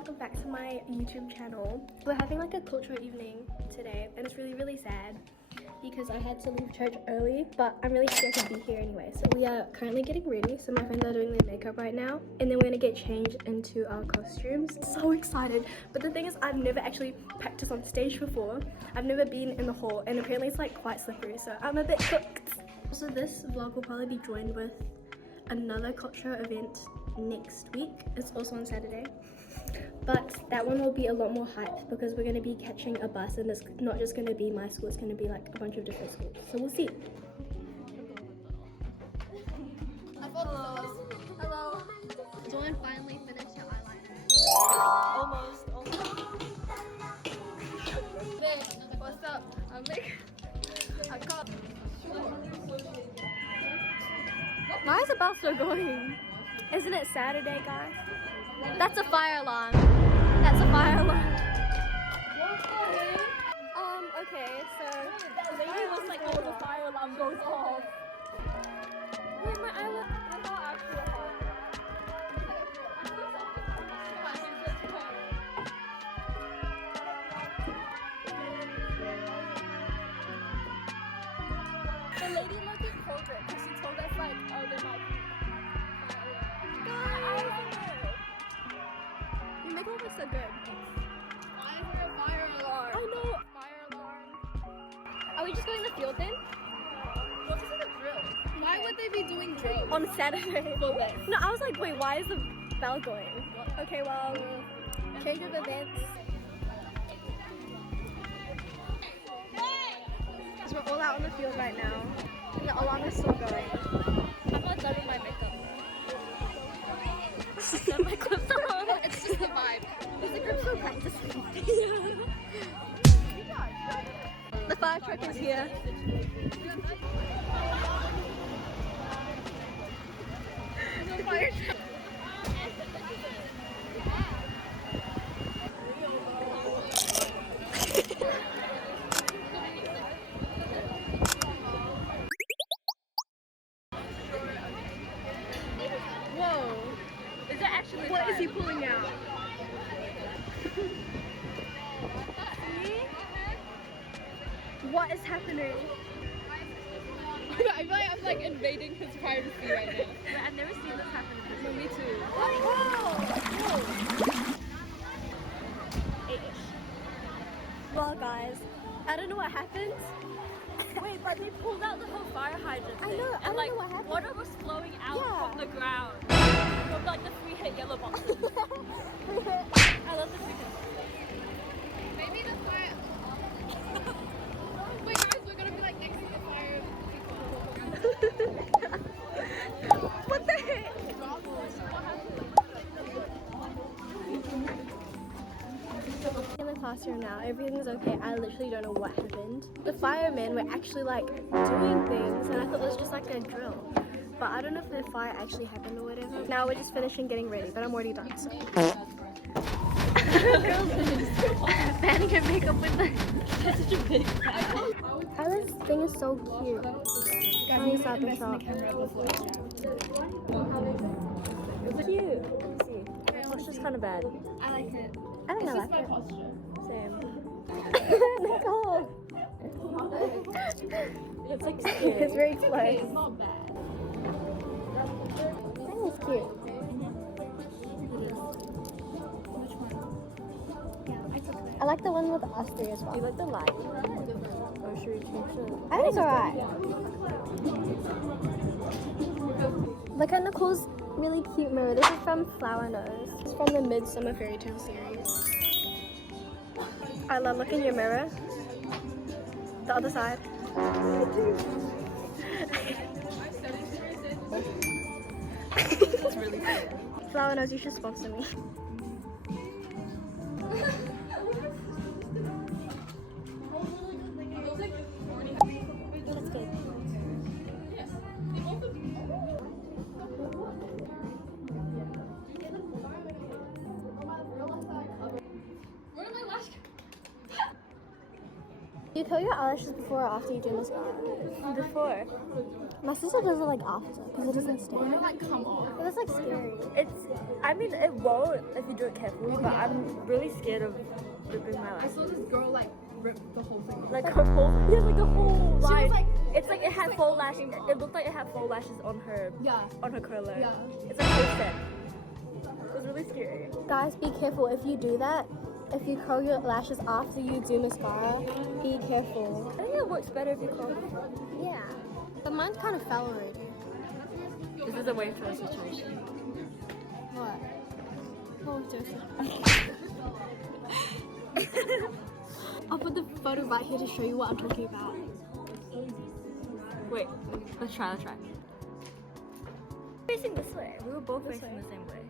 welcome back to my YouTube channel. We're having like a cultural evening today and it's really sad because I had to leave church early, but I'm really happy I could be here anyway. So we are currently getting ready, so my friends are doing their makeup right now and then we're gonna get changed into our costumes. So excited, but the thing is I've never actually practiced on stage before. I've never been in the hall and apparently it's like quite slippery, so I'm a bit cooked. So this vlog will probably be joined with another cultural event next week. It's also on Saturday, but that one will be a lot more hype because we're going to be catching a bus and it's not just going to be my school, it's going to be like a bunch of different schools, so we'll see. Hello. Dawn finally finished her eyeliner. Almost. Hey, what's up? I caught. Why is the bus still going? Isn't it Saturday, guys? That's a fire alarm. That's a fire alarm. Okay, so The lady was like, oh, the fire alarm goes off. wait, my eyeliner. That's not actually a fire alarm. The lady looked in COVID because she told us like, oh, there might be fire alarm. You make it look so good. Why is there a fire alarm? I know. Fire alarm. Are we just going to the field then? What is it a drill? Why would they be doing drills? On Saturday. For this. No, I was like, wait, why is the bell going? Okay, well, change of events. So we're all out on the field right now. And the alarm is still going. I'm not done with my makeup. My clips are on. It's just the vibe. Is the grip so practicing? The fire truck is here. There's a fire truck. Whoa. Is it actually What is he pulling out? What is happening? I feel like I'm like invading his privacy right now. Wait, I've never seen this happen before. No, me too. Well, guys, I don't know what happened. Wait, but they pulled out the whole fire hydrant. I know, I don't know what happened. Water was flowing out Yeah. from the ground. From like the 3-hit yellow boxes. I love the 3-hit. Maybe the fire. Wait, guys, we're gonna be like next to the fire. What the heck? In the classroom now, everything's okay. I literally don't know what happened. The firemen were actually like doing things and I thought it was just like a drill. But I don't know if the fire actually happened or whatever. Now we're just finishing getting ready, but I'm already done, so. Girls fanning her makeup with the Tyler's thing is so cute. On the side of the shop. It's cute. Let's see. It's just kind of bad. I like it. I think I like it. posture. Same. Nicole! It's like It's very It's close. not bad. I think it's cute. I like the one with the Osprey as well. You like the light? Or should we change it? I think it's alright. Look at Nicole's really cute mirror. This is from Flower Nose. It's from the Midsummer Fairy Tale series. I love looking in your mirror. The other side. It's really cute. Flower Nose, you should sponsor me. That's good. Where are my lash? Do you curl your eyelashes before or after you do mascara? Before. My sister does it like after because it doesn't stay. Like, come on. It's like scary. I mean, it won't if you do it carefully, but I'm really scared of ripping my I lashes. saw this girl like rip the whole thing off. Like her whole, yeah, like a whole She line. was like, It's like it had full lashes. It looked like it had full lashes on her curler. Yeah. It's like full set. It was really scary. Guys, be careful if you do that. If you curl your lashes after you do mascara, be careful. I think it works better if you curl. Yeah. But mine kind of fell already. This is a way for a situation. What? Oh, Joseph. I'll put the photo right here to show you what I'm talking about. Wait, let's try. Facing this way. We were both facing the same way.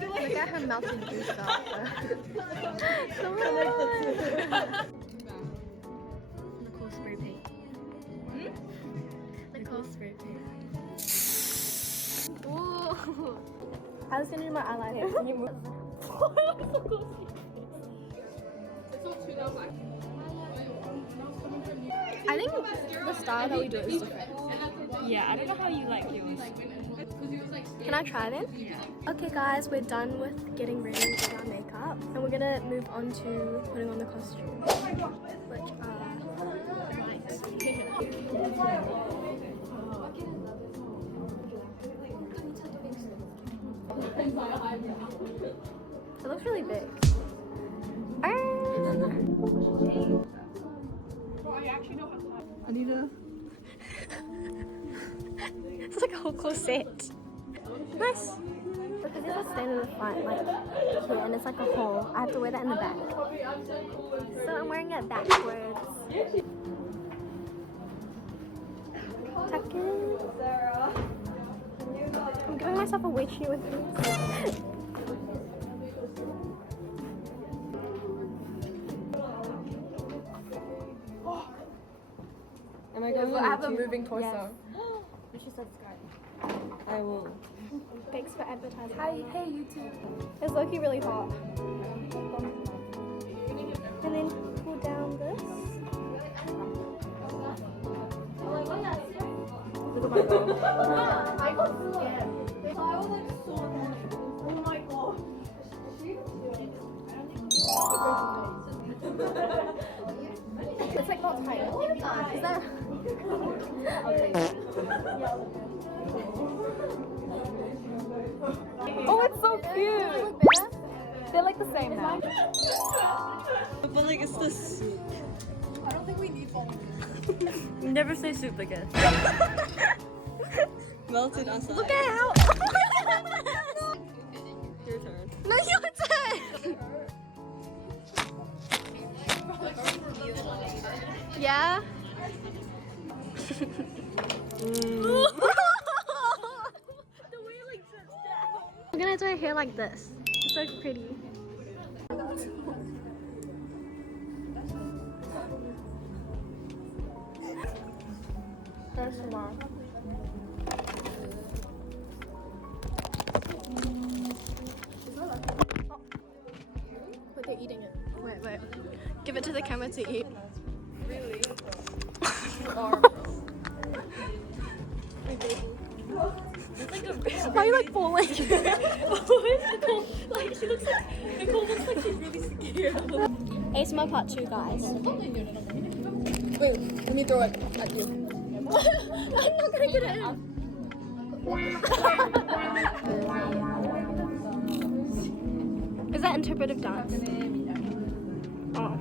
Look at her melted juice out. Nicole spray paint. Nicole spray paint. Ooh. I was gonna do my eyeliner. Can you move? I think the style that we do is different. Yeah, I don't know how you like yours. Can I try then? Okay guys, we're done with getting ready with our makeup and we're gonna move on to putting on the costume, which are it looks really big. I need a. It's like a whole corset. Nice. Because there's a stand in the front, like here, and it's like a hole. I have to wear that in the back. So I'm wearing it backwards. Tuck in. I'm giving myself a wish here with this. Am I going to I have a moving torso. Yes. You should subscribe. I will. Thanks for advertising. Hey YouTube. It's low-key really hot. And then pull down this. Look at my girl. I got scared. I was like so annoyed. Oh my god. It's like not tight. Is that? Oh, it's so cute. They're like the same now. But like it's the soup. I don't think we need one. Never say soup again. Melted acai. Look at how. Your turn. No, your turn. Yeah. I'm gonna do her hair like this. It's so pretty. There's some more. But they're eating it. Wait. Give it to the camera to eat. Really? Why are you like falling? Like she looks like Nicole looks like she's really scared. ASMR part 2, guys. Wait, let me throw it at you. I'm not gonna get it in. Is that interpretive dance? Oh.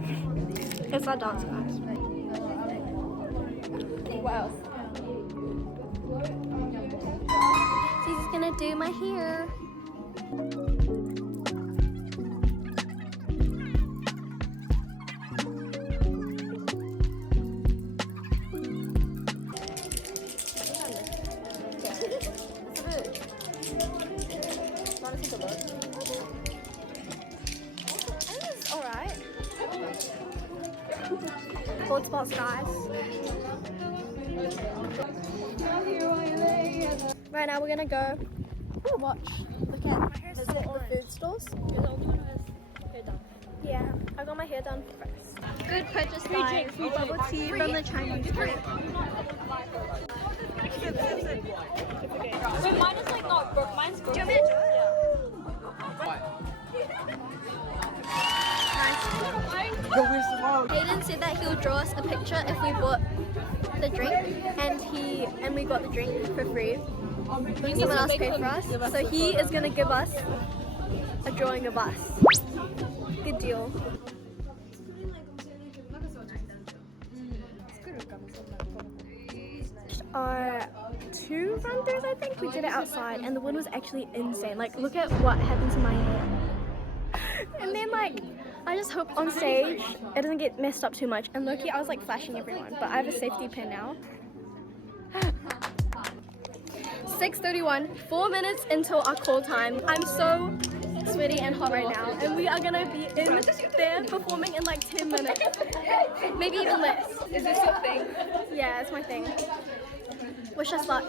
It's not dance, guys. Wow. She's gonna do my hair. Alright. Gold spots, guys. Right now we're gonna go watch. Look at the food stores. You're the only one who has hair done. Yeah, I got my hair done first. Good purchase, guys. Free bubble tea from the Chinese group. Wait, mine is like not broke. Mine's broke. Do you want me to do it? Hayden said that he'll draw us a picture if we bought the drink, and we got the drink for free. Someone else paid for us, so he is gonna give us a drawing of us. Good deal. Our 2 run-throughs, I think we did it outside, and the wind was actually insane. Like, look at what happened to my hair. And then like, I just hope on stage it doesn't get messed up too much. And low-key, I was like flashing everyone, but I have a safety pin now. 6:31, 4 minutes until our call time. I'm so sweaty and hot right now, and we are gonna be in there performing in like 10 minutes, maybe even less. Is this your thing? Yeah, it's my thing. Wish us luck.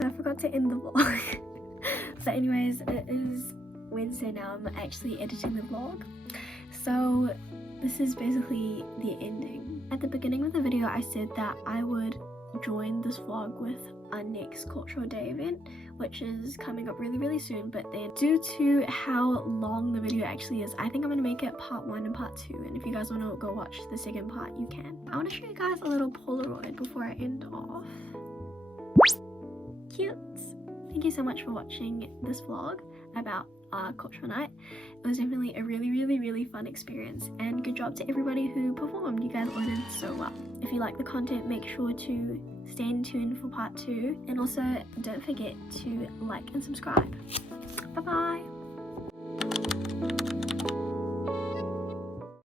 I forgot to end the vlog. So anyways, it is Wednesday now. I'm actually editing the vlog. So this is basically the ending. At the beginning of the video, I said that I would join this vlog with our next cultural day event, which is coming up really soon. But then due to how long the video actually is, I think I'm gonna make it part 1 and part 2. And if you guys want to go watch the second part, you can. I want to show you guys a little Polaroid before I end off. Cute. Thank you so much for watching this vlog about our cultural night. It was definitely a really fun experience, and good job to everybody who performed. You guys all did so well. If you like the content, make sure to stay in tune for part 2, and also don't forget to like and subscribe. Bye bye.